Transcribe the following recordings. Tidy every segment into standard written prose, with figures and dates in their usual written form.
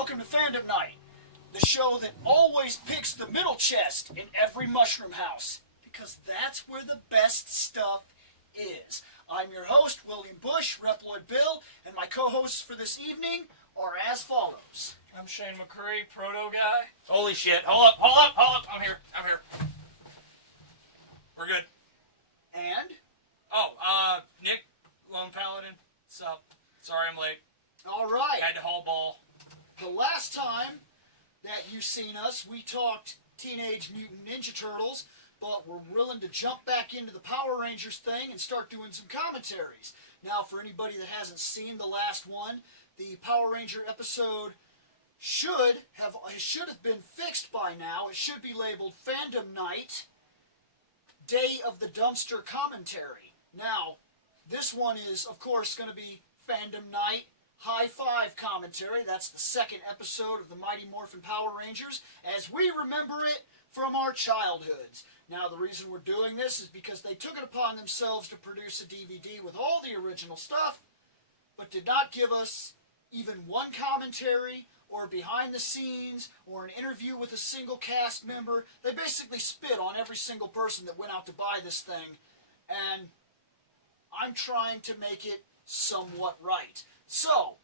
Welcome to Fandom Night, the show that always picks the middle chest in every mushroom house, because that's where the best stuff is. I'm your host, William Bush, Reploid Bill, and my co-hosts for this evening are as follows. I'm Shane McCurry, Proto Guy. Holy shit. Hold up. I'm here. We're good. And? Oh, Nick, Lone Paladin. Sup? Sorry I'm late. Alright. Had to haul ball. The last time that you've seen us, we talked Teenage Mutant Ninja Turtles, but we're willing to jump back into the Power Rangers thing and start doing some commentaries. Now, for anybody that hasn't seen the last one, the Power Ranger episode should have been fixed by now. It should be labeled Fandom Night, Day of the Dumpster Commentary. Now, this one is, of course, going to be Fandom Night High Five Commentary. That's the second episode of the Mighty Morphin Power Rangers as we remember it from our childhoods. Now, the reason we're doing this is because they took it upon themselves to produce a DVD with all the original stuff, but did not give us even one commentary or behind the scenes or an interview with a single cast member. They basically spit on every single person that went out to buy this thing, and I'm trying to make it somewhat right. So,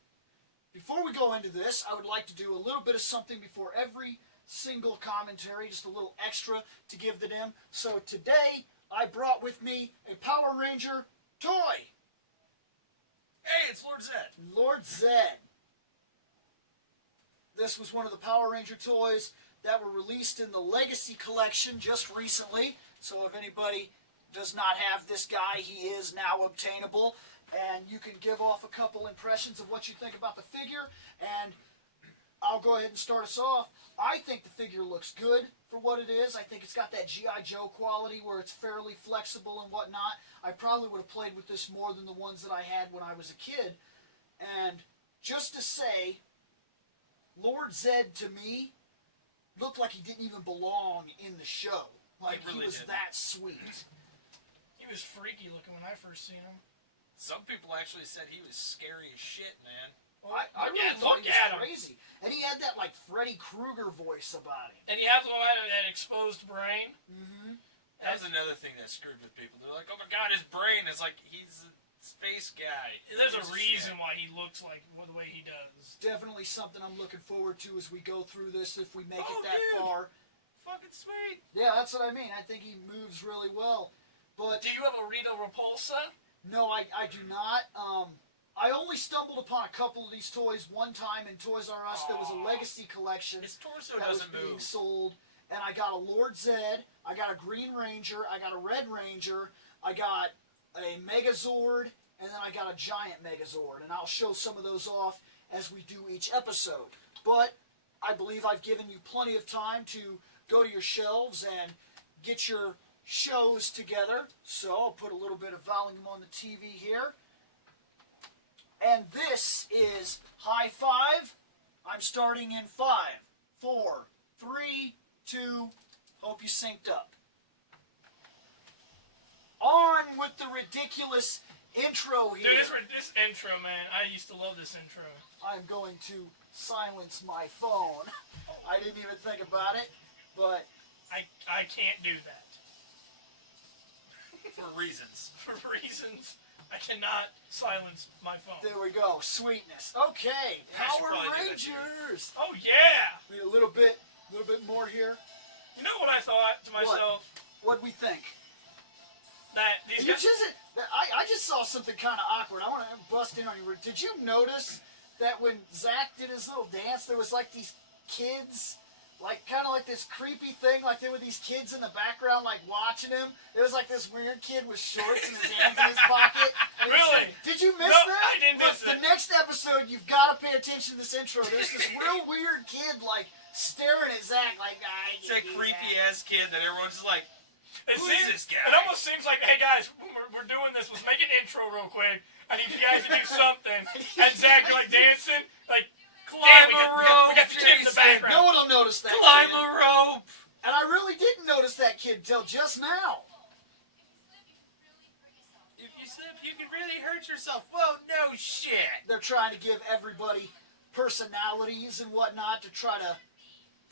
before we go into this, I would like to do a little bit of something before every single commentary, just a little extra to give to them. So today, I brought with me a Power Ranger toy. Hey, it's Lord Zed. Lord Zed. This was one of the Power Ranger toys that were released in the Legacy Collection just recently. So if anybody does not have this guy, he is now obtainable. And you can give off a couple impressions of what you think about the figure. And I'll go ahead and start us off. I think the figure looks good for what it is. I think it's got that G.I. Joe quality where it's fairly flexible and whatnot. I probably would have played with this more than the ones that I had when I was a kid. And just to say, Lord Zed to me looked like he didn't even belong in the show. Like he was that sweet. He was freaky looking when I first seen him. Some people actually said he was scary as shit, man. Well, I really thought he was crazy. And he had that, like, Freddy Krueger voice about him. And he has that exposed brain. Mm-hmm. That was another thing that screwed with people. They're like, oh my god, his brain is like, he's a space guy. There's a reason why he looks like the way he does. Definitely something I'm looking forward to as we go through this, if we make it that far. Fucking sweet. Yeah, that's what I mean. I think he moves really well. But do you have a Rita Repulsa? No, I do not. I only stumbled upon a couple of these toys one time in Toys R Us. There was a Legacy Collection his torso that was doesn't being move. sold. And I got a Lord Zed, I got a Green Ranger, I got a Red Ranger, I got a Megazord, and then I got a Giant Megazord. And I'll show some of those off as we do each episode. But I believe I've given you plenty of time to go to your shelves and get your shows together. So I'll put a little bit of volume on the TV here. And this is High Five. I'm starting in 5, 4, 3, 2, hope you synced up. On with the ridiculous intro here. Dude, this intro, man, I used to love this intro. I'm going to silence my phone. I didn't even think about it, but I can't do that. For reasons. For reasons, I cannot silence my phone. There we go. Sweetness. Okay. Power Rangers. Oh yeah. Need a little bit more here. You know what I thought to myself? What'd we think? That these guys... I just saw something kind of awkward. I want to bust in on you. Did you notice that when Zach did his little dance, there was like these kids, like kind of like this creepy thing, like there were these kids in the background, like watching him. There was like this weird kid with shorts and his hands in his pocket. Really? Did you miss that? I didn't miss it. The next episode, you've got to pay attention to this intro. There's this real weird kid, like staring at Zach, like it's a creepy ass kid that everyone's just like, who is this guy? It almost seems like, hey guys, we're doing this. Let's make an intro real quick. I need you guys to do something. And Zach, you're like dancing, like climb a rope. We got the kid in the background. No one will notice that. Climb a rope. And I really didn't notice that kid till just now. If you slip, you can really hurt yourself. Whoa, no shit. They're trying to give everybody personalities and whatnot to try to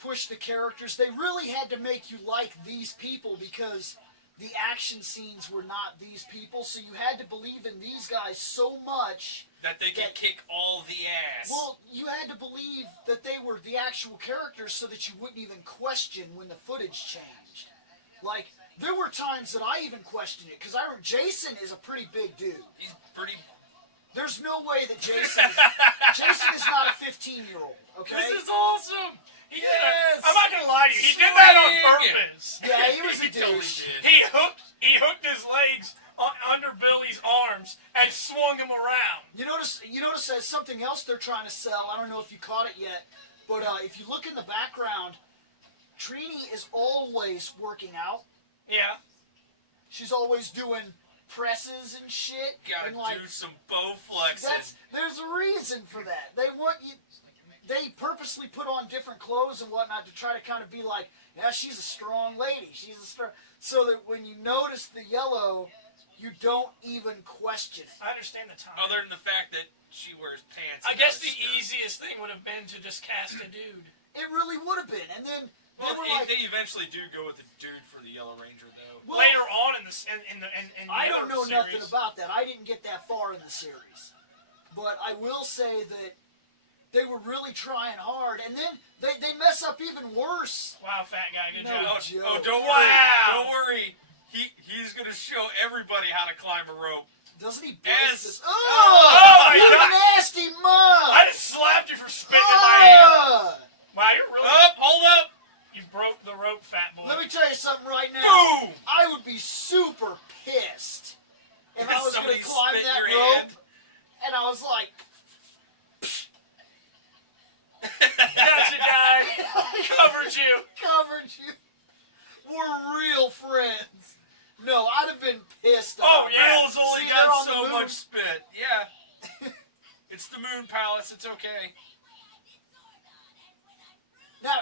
push the characters. They really had to make you like these people because the action scenes were not these people, so you had to believe in these guys so much that they could kick all the ass. Well, you had to believe that they were the actual characters so that you wouldn't even question when the footage changed. Like, there were times that I even questioned it, because Jason is a pretty big dude. He's pretty... There's no way that Jason is not a 15-year-old, okay? This is awesome! Yes! I'm not gonna lie to you, he did that on purpose. Yeah, he was a totally douche. did. He hooked his legs under Billy's arms and swung him around. You notice there's something else they're trying to sell. I don't know if you caught it yet, but if you look in the background, Trini is always working out. Yeah. She's always doing presses and shit. Gotta and do some bow flexes. There's a reason for that. They want you. They purposely put on different clothes and whatnot to try to kind of be like, yeah, she's a strong lady. She's a strong. So that when you notice the yellow, you don't even question it. I understand the time. Other than the fact that she wears pants. I guess the easiest thing would have been to just cast a dude. It really would have been. And then they eventually do go with the dude for the Yellow Ranger, though. Well, later on in the I don't know nothing about that. I didn't get that far in the series, but I will say that they were really trying hard, and then they mess up even worse. Wow, fat guy, good job. Oh, don't worry. Don't worry. He's going to show everybody how to climb a rope. Doesn't he? Yes. Oh, my you God. nasty mug! I just slapped you for spitting in my hand. Wow, you're really... Hold up. You broke the rope, fat boy. Let me tell you something right now. Boom! I would be super pissed if I was going to climb that your rope, hand. and I was like... Gotcha, guy. Covered you. Covered you. We're real friends. No, I'd have been pissed. Oh, yeah. Bill's only See, got they're on so the moon. much spit. Yeah. It's the Moon Palace. It's okay. Now,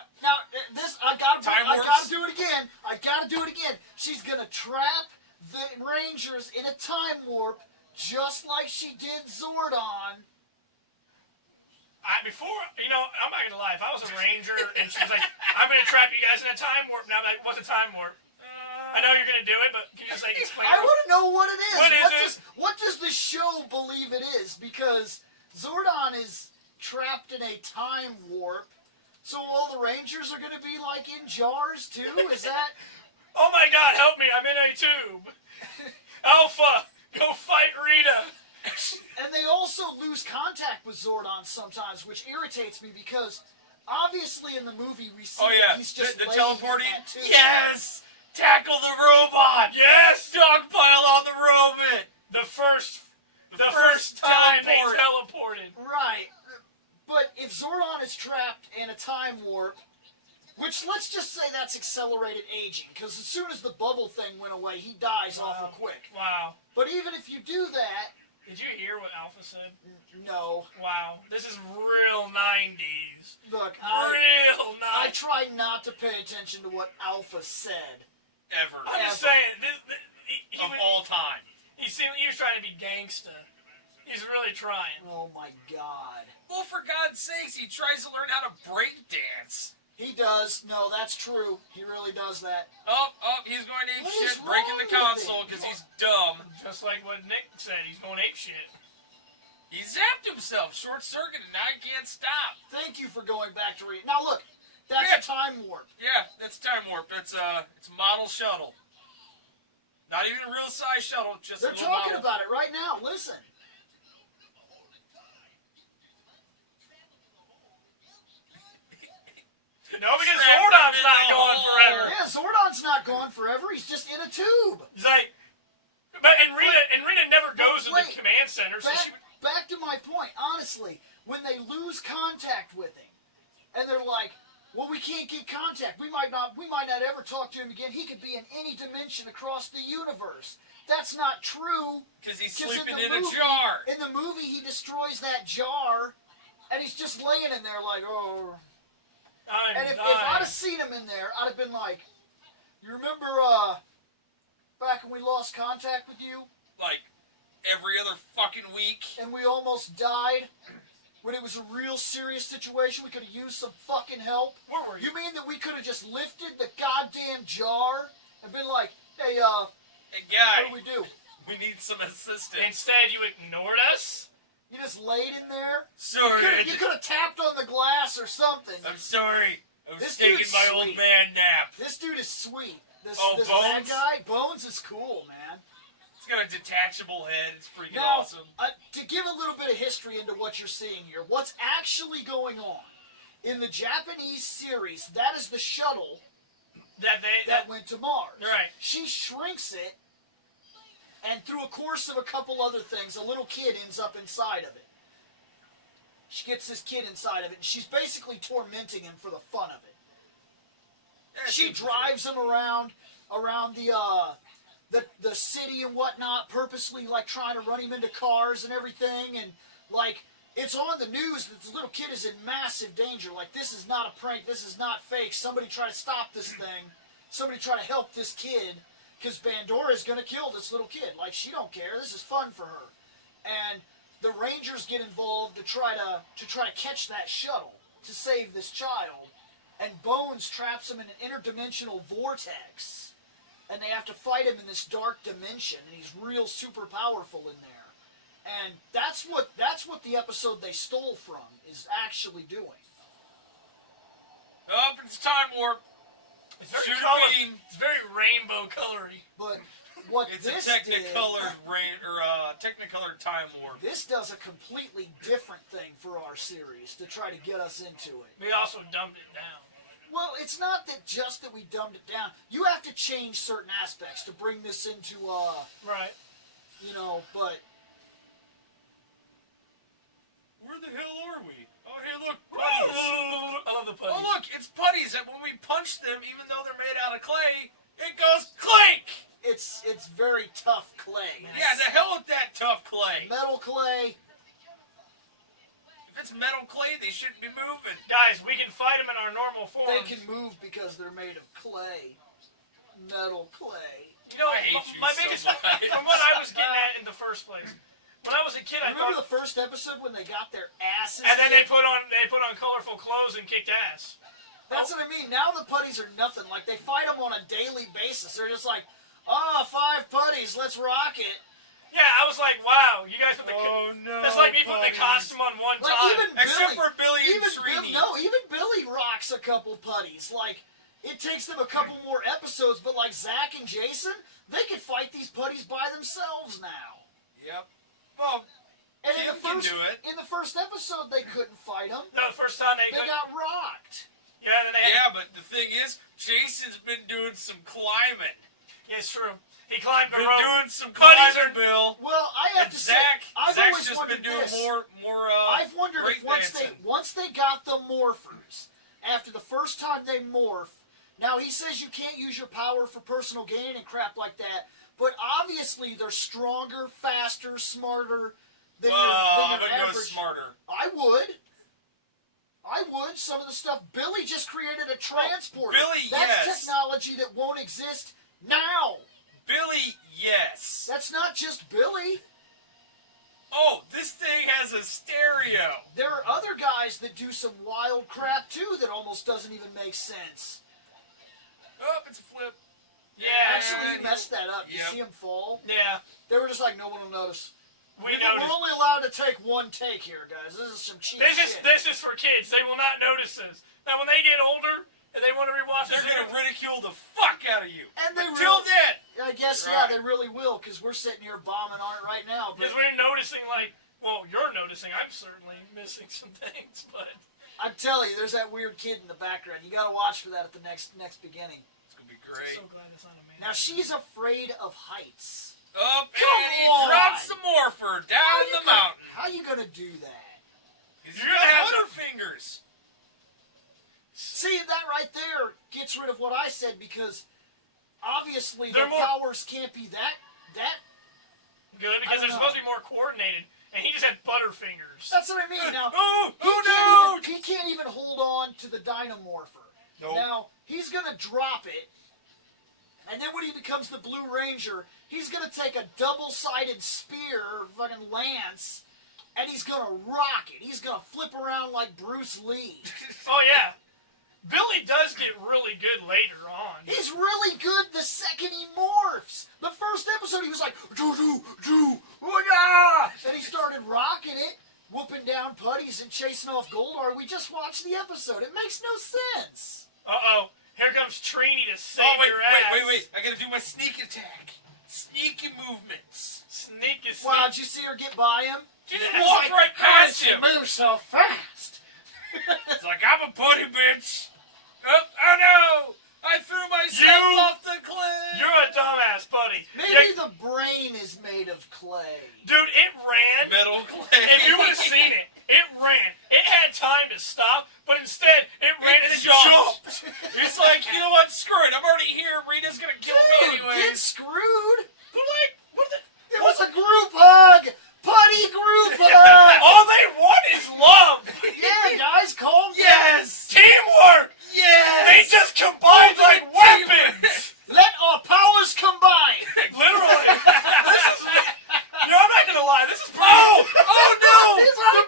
this I gotta Time do it again. I gotta do it again. She's gonna trap the Rangers in a time warp, just like she did Zordon. I'm not gonna lie. If I was a ranger and she was like, "I'm gonna trap you guys in a time warp," now I'm like, "What's a time warp?" I know you're gonna do it, but can you just explain? I want to know what it is. What is it? What does the show believe it is? Because Zordon is trapped in a time warp. So all the Rangers are going to be like in jars too? Is that... Oh my God, help me, I'm in a tube. Alpha, go fight Rita. And they also lose contact with Zordon sometimes, which irritates me because obviously in the movie we see that he's just the laying teleporting. in that tube. Yes! Tackle the robot! Yes! Dogpile on the robot! The first time they teleported. Right. But if Zordon is trapped in a time warp, which let's just say that's accelerated aging, because as soon as the bubble thing went away, he dies awful quick. Wow. But even if you do that... Did you hear what Alpha said? No. Wow. This is real 90s. Look, real 90s. I try not to pay attention to what Alpha said. Ever. I'm just saying, of all time. He was trying to be gangsta. He's really trying. Oh my God. Well, for God's sakes, he tries to learn how to break dance. He does. No, that's true. He really does that. He's going to ape What shit, is breaking the wrong with console him? because he's dumb. Just like what Nick said, he's going ape shit. He zapped himself, short circuit, and now he can't stop. Thank you for going back to read. Now look, that's a time warp. Yeah, that's time warp. It's a model shuttle. Not even a real size shuttle, just They're a little talking model. about it right now. Listen. No, because Zordon's not gone forever. Yeah, Zordon's not gone forever. He's just in a tube. He's like, and Rita never goes to the command center. Back to my point. Honestly, when they lose contact with him, and they're like, "Well, we can't get contact. We might not ever talk to him again. He could be in any dimension across the universe." That's not true. Because he's sleeping in a jar. In the movie, he destroys that jar, and he's just laying in there like, "Oh." And if I'd have seen him in there, I'd have been like, "You remember back when we lost contact with you? Like, every other fucking week. And we almost died? when it was a real serious situation, we could have used some fucking help? Where were you? You mean that we could have just lifted the goddamn jar and been like, hey, Hey, guy. what do we do? We need some assistance. Instead, you ignored us? You just laid in there? Sorry. You could have tapped on the glass or something. I'm sorry. I was This taking dude's my old sweet. man nap. This dude is sweet. This Bones? bad guy, Bones is cool, man. It's got a detachable head. It's freaking Now, awesome. to give a little bit of history into what you're seeing here, what's actually going on in the Japanese series, that is the shuttle that went to Mars. Right. She shrinks it, and through a course of a couple other things, a little kid ends up inside of it. She gets this kid inside of it, and she's basically tormenting him for the fun of it. Yeah, She seems drives him around the city and whatnot, purposely like trying to run him into cars and everything, and like it's on the news that this little kid is in massive danger. Like, this is not a prank, this is not fake. Somebody try to stop this thing. Somebody try to help this kid, because Bandora's gonna kill this little kid. Like, she don't care. This is fun for her. And the Rangers get involved to try to catch that shuttle to save this child. And Bones traps him in an interdimensional vortex, and they have to fight him in this dark dimension, and he's real super powerful in there. And that's what the episode they stole from is actually doing. Up, it's time warp. It's very Shoot color. beam. It's very rainbow colory. But what It's this a Technicolor Technicolor time warp. this does a completely different thing for our series to try to get us into it. We also dumbed it down. Well, it's not that just that we dumbed it down. You have to change certain aspects to bring this into, Right. but Where the hell are we? Oh, hey, look, putties. I love the putties. Oh, look, it's putties. And when we punch them, even though they're made out of clay, it goes clink. it's very tough clay. Yeah, the hell with that tough clay. Metal clay. If it's metal clay, they shouldn't be moving. Guys, we can fight them in our normal form. They can move because they're made of clay. Metal clay. You know, I hate you my so biggest much. from what I was getting at in the first place. When I was a kid, I Remember thought, the first episode when they got their asses and then they kicked? put on colorful clothes and kicked ass. That's what I mean. Now the putties are nothing. Like, they fight them on a daily basis. They're just like, oh, 5 putties, let's rock it. Yeah, I was like, wow, you guys put the. No, That's like me putting the costume on one Like, time. even Except Billy, for Billy and even Srini. even Billy rocks a couple putties. Like, it takes them a couple more episodes, but like Zach and Jason, they could fight these putties by themselves now. Yep. Well, And Kim can do it. in the first episode, they couldn't fight them. No, the first time They got rocked. Yeah, and then they had, yeah, but the thing is, Jason's been doing some climbing. yeah, it's true. He climbed the Been rope. doing some Putties climbing, Bill. Well, I have And to say, I've Zach's always just wondered been doing this. more. I've wondered if breakdancing. once they got the morphers, after the first time they morph, now he says you can't use your power for personal gain and crap like that, but obviously they're stronger, faster, smarter than I'm your gonna go average. smarter. I would. Some of the stuff. Billy just created a transporter. Billy, That's yes. technology that won't exist now. Billy, yes. That's not just Billy. Oh, this thing has a stereo. There are other guys that do some wild crap too that almost doesn't even make sense. Oh, it's a flip. Yeah, Actually, he messed that up. You Yep. see him fall? yeah, They were just like, no one will notice. we We're noticed. only allowed to take one take here, guys. This is some cheap shit. This is for kids. They will not notice this. Now, when they get older and they want to rewatch They're this, gonna ridicule the fuck out of you. And they Until then. I guess, Right. yeah, they really will, because we're sitting here bombing on it right now. But because we're noticing, like, well, you're noticing. I'm certainly missing some things, but I'm telling you, there's that weird kid in the background. You got to watch for that at the next beginning. It's gonna be I'm great. so glad it's not a man. Now, she's afraid of heights. Up Come and he on. drops the morpher down the mountain. How you going to do that? He's You're got gonna have to- butterfingers. See, that right there gets rid of what I said, because obviously They're their more- powers can't be that Good, I because don't they're know. supposed to be more coordinated, and he just had butterfingers. That's what I mean. Now, Oh no! he can't even hold on to the Dynamorpher. Nope. Now, he's going to drop it, and then when he becomes the Blue Ranger, he's going to take a double-sided spear, fucking lance, and he's gonna rock it. He's gonna flip around like Bruce Lee. Oh, yeah. Billy does get really good later on. He's really good the second he morphs. The first episode, he was like, and he started rocking it, whooping down putties and chasing off Goldar. We just watched the episode. It makes no sense. Uh-oh. Here comes Trini to save your ass. Wait. I gotta do my sneak attack. Sneaky movements. Sneak is Wow, did you see her get by him? She just walked right past him. Move so fast. It's like, I'm a putty, bitch. Oh no! I threw myself off the cliff! You're a dumbass, buddy. Maybe the brain is made of clay. Dude, it ran. Metal clay. If you would have seen it, it ran. It had time to stop, but instead, it ran and it jumped. It's like, you know what? Screw it. I'm already here. Rita's gonna kill me Get anyways. screwed. But like, what the... It was a group hug. Putty group hug. All they want is love. Yeah, guys, calm down. Yes! Teamwork. Yes! They just combined like weapons. Let our powers combine. Literally. This is... You know, I'm not gonna lie. This is pretty... Oh no! He's on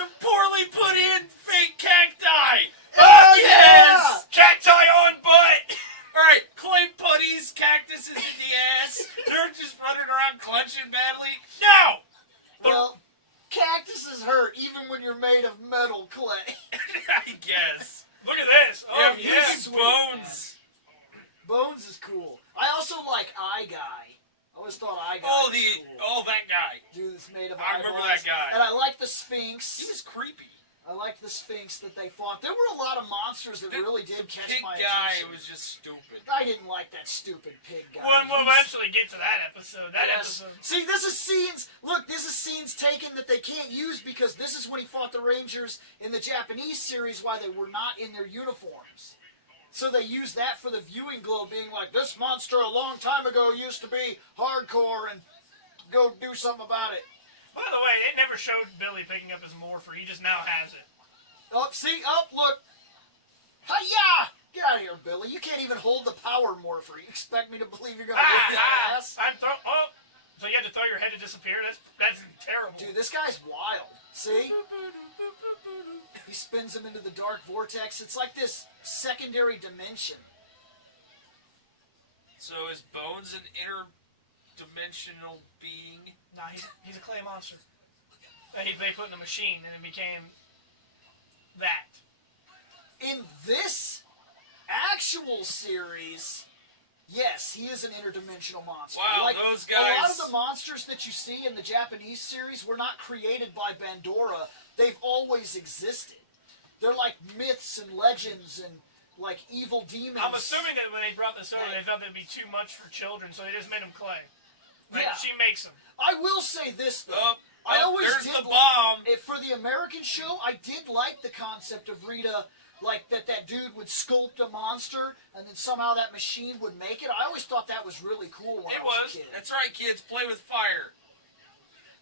The poorly put in fake cacti. Oh, yes! Cacti on butt. Alright, clay putties, cactuses in the ass. They're just running around clenching badly. No! Well, cactuses hurt even when you're made of metal clay. I guess. Look at this. Oh, Yeah, yeah. Fusion Bones. Bones is cool. I also like Eye Guy. I always thought Eye Guy Oh, was cool. that guy. Dude that's made of I remember eyeballs. that guy. And I like the Sphinx. He was creepy. I liked the Sphinx that they fought. There were a lot of monsters that really did catch Pig my guy attention. was just stupid. I didn't like that stupid pig guy. We'll eventually get to that episode. Yes. See, this is scenes. Look, this is scenes taken that they can't use because this is when he fought the Rangers in the Japanese series while they were not in their uniforms. So they used that for the viewing globe, being like, this monster a long time ago used to be hardcore and go do something about it. By the way, it never showed Billy picking up his morpher. He just now has it. Up, see, up, look. Hi-ya! Get out of here, Billy. You can't even hold the power morpher. You expect me to believe you're going to whip that ass? So you had to throw your head to disappear? That's terrible. Dude, this guy's wild. See? He spins him into the dark vortex. It's like this secondary dimension. So is Bones an interdimensional being? Nah, he's a clay monster. They put in a machine and it became that. In this actual series, yes, he is an interdimensional monster. Wow, like, those a lot guys- of the monsters that you see in the Japanese series were not created by Bandora. They've always existed. They're like myths and legends and like evil demons. I'm assuming that when they brought this over, they thought that'd be too much for children, so they just made them clay. Like, Yeah. she makes them. I will say this though. I always there's did the bomb. For the American show, I did like the concept of Rita, like that dude would sculpt a monster, and then somehow that machine would make it. I always thought that was really cool when I was a kid. That's right, kids. Play with fire.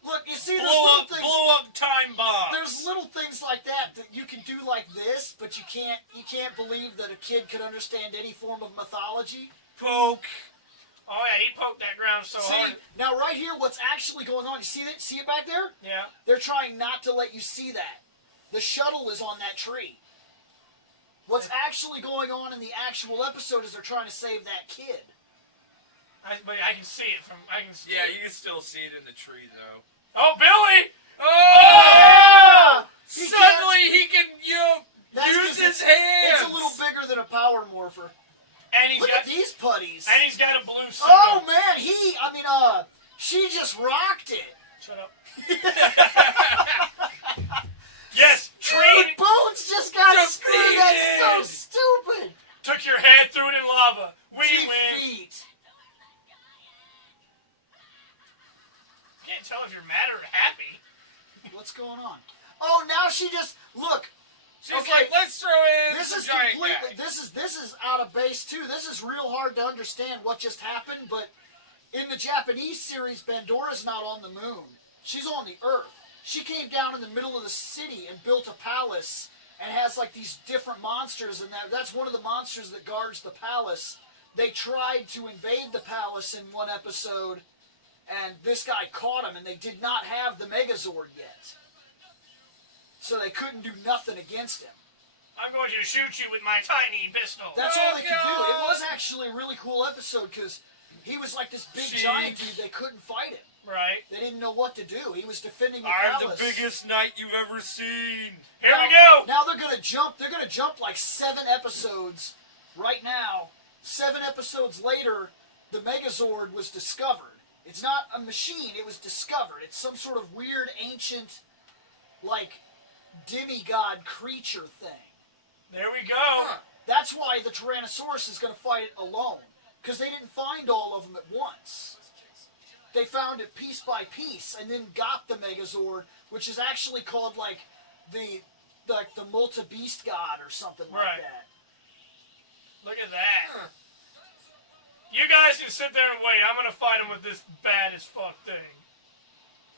Look, you see, there's Blow little up, things. blow up time bombs. There's little things like that you can do like this, but you can't believe that a kid could understand any form of mythology. Poke. Oh yeah, he poked that ground so See, hard. now right here, what's actually going on? You see that? See it back there? Yeah. They're trying not to let you see that. The shuttle is on that tree. What's actually going on in the actual episode is they're trying to save that kid. But I can see it from. Yeah, you can still see it in the tree, though. Oh, Billy! Oh! He Suddenly he can, That's use 'cause his hands. It's a little bigger than a power morpher. And he's Look got at these putties. And he's got a blue suit. Oh on. man, she just rocked it. Shut up. Yes, Dude, Trini Bones just got screwed. That's so Defeated. stupid. took your head, threw it in lava. We win. Defeat. Can't tell if you're mad or happy. What's going on? Oh, now she just look. She's Okay, like, let's throw in This some is giant completely. guy. This is out of base too. This is real hard to understand what just happened. But in the Japanese series, Bandora's not on the moon. She's on the Earth. She came down in the middle of the city and built a palace and has like these different monsters, and that's one of the monsters that guards the palace. They tried to invade the palace in one episode, and this guy caught him, and they did not have the Megazord yet. So they couldn't do nothing against him. I'm going to shoot you with my tiny pistol. That's all they could do. It was actually a really cool episode because he was like this big giant dude. They couldn't fight him. Right. They didn't know what to do. He was defending the I'm palace. the biggest knight you've ever seen. Here we go. Now they're gonna jump. They're gonna jump like 7 episodes right now. 7 episodes later, the Megazord was discovered. It's not a machine. It was discovered. It's some sort of weird ancient, like, demigod creature thing. There we go. That's why the Tyrannosaurus is going to fight it alone. Because they didn't find all of them at once. They found it piece by piece and then got the Megazord, which is actually called like the multi-beast god or something like that. Look at that. You guys can sit there and wait. I'm going to fight him with this bad as fuck thing.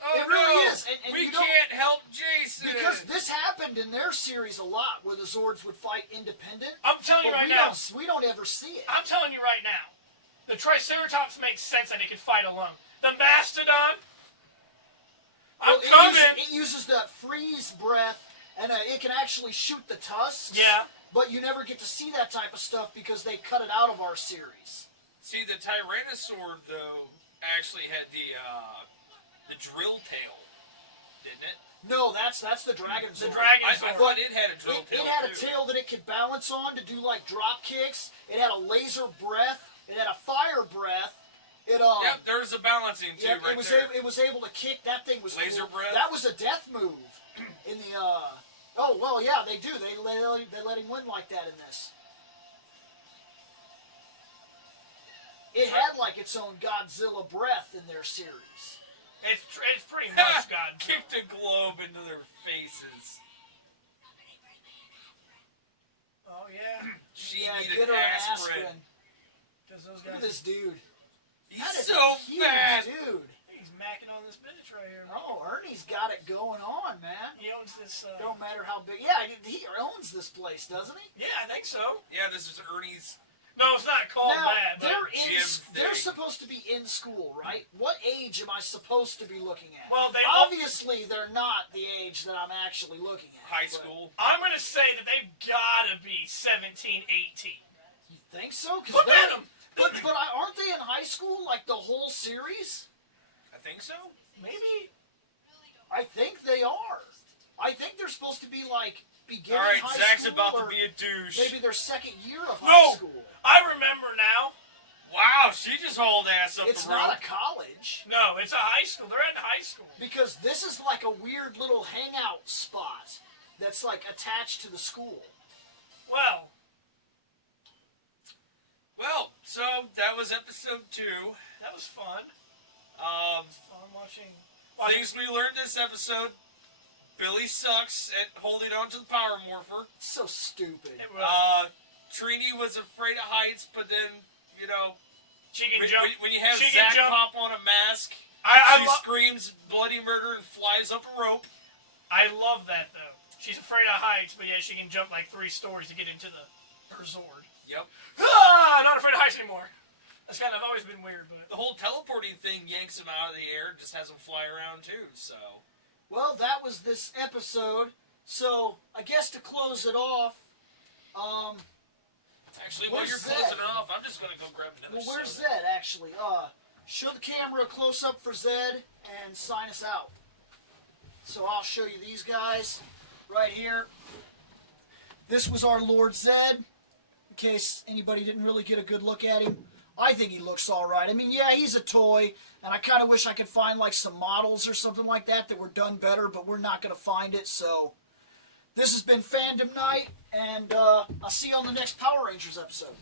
Oh, it really no. is. And we can't help Jason. Because this happened in their series a lot, where the Zords would fight independent. I'm telling you but right now. we don't ever see it. I'm telling you right now. The Triceratops makes sense that it can fight alone. The Mastodon. I'm coming. It uses that freeze breath, and it can actually shoot the tusks. Yeah. But you never get to see that type of stuff because they cut it out of our series. See, the Tyrannosaur, though, actually had the drill tail, didn't it? No, that's the Dragon Zord. The Dragon I Zord. thought it had a drill tail, It had a too. tail that it could balance on to do, like, drop kicks. It had a laser breath. It had a fire breath. Yep, there's a balancing, too, right there. It was able to kick. That thing was Laser cool. breath? That was a death move in the, Oh, well, yeah, they do. They let him win like that in this. It had, like, its own Godzilla breath in their series. It's pretty much Godzilla. Kicked a globe into their faces. Oh, yeah. She Yeah, needed get her an aspirin. aspirin. Because those Look guys... at this dude. He's That is so a huge fat. dude. He's macking on this bitch right here. Oh, Ernie's got it going on, man. He owns this... Don't matter how big. Yeah, he owns this place, doesn't he? Yeah, I think so. Yeah, this is Ernie's. No, it's not called Now, that, but... they're supposed to be in school, right? What age am I supposed to be looking at? Well, they obviously they're not the age that I'm actually looking at. High but school. I'm going to say that they've got to be 17, 18. You think so? Look at them! But aren't they in high school like the whole series? I think so. Maybe. I think they are. I think they're supposed to be like beginning All right, high Zach's school. about or to be a douche. maybe their second year of No! high school. I remember now. Wow, she just hauled ass up It's the rope. not a college. No, it's a high school. They're in high school. Because this is like a weird little hangout spot that's like attached to the school. Well, Well, so that was episode 2. that was fun. Fun watching. Things we learned this episode. Billy sucks at holding on to the power morpher. So stupid. It was- Trini was afraid of heights, but then, you know, she can jump. when you have she can Zach jump. pop on a mask, I she screams bloody murder and flies up a rope. I love that though. She's afraid of heights, but yeah, she can jump like 3 stories to get into her Zord. Yep. Ah, not afraid of heights anymore. That's kind of always been weird, but The whole teleporting thing yanks him out of the air, just has him fly around too, so. Well, that was this episode. So, I guess to close it off, Actually, while Where's you're Zed? closing it off, I'm just going to go grab another well, where's soda. Zed actually? Show the camera a close up for Zed and sign us out. So I'll show you these guys right here. This was our Lord Zed, in case anybody didn't really get a good look at him. I think he looks all right. I mean, yeah, he's a toy, and I kind of wish I could find like some models or something like that were done better, but we're not going to find it, so this has been Fandom Night, and I'll see you on the next Power Rangers episode.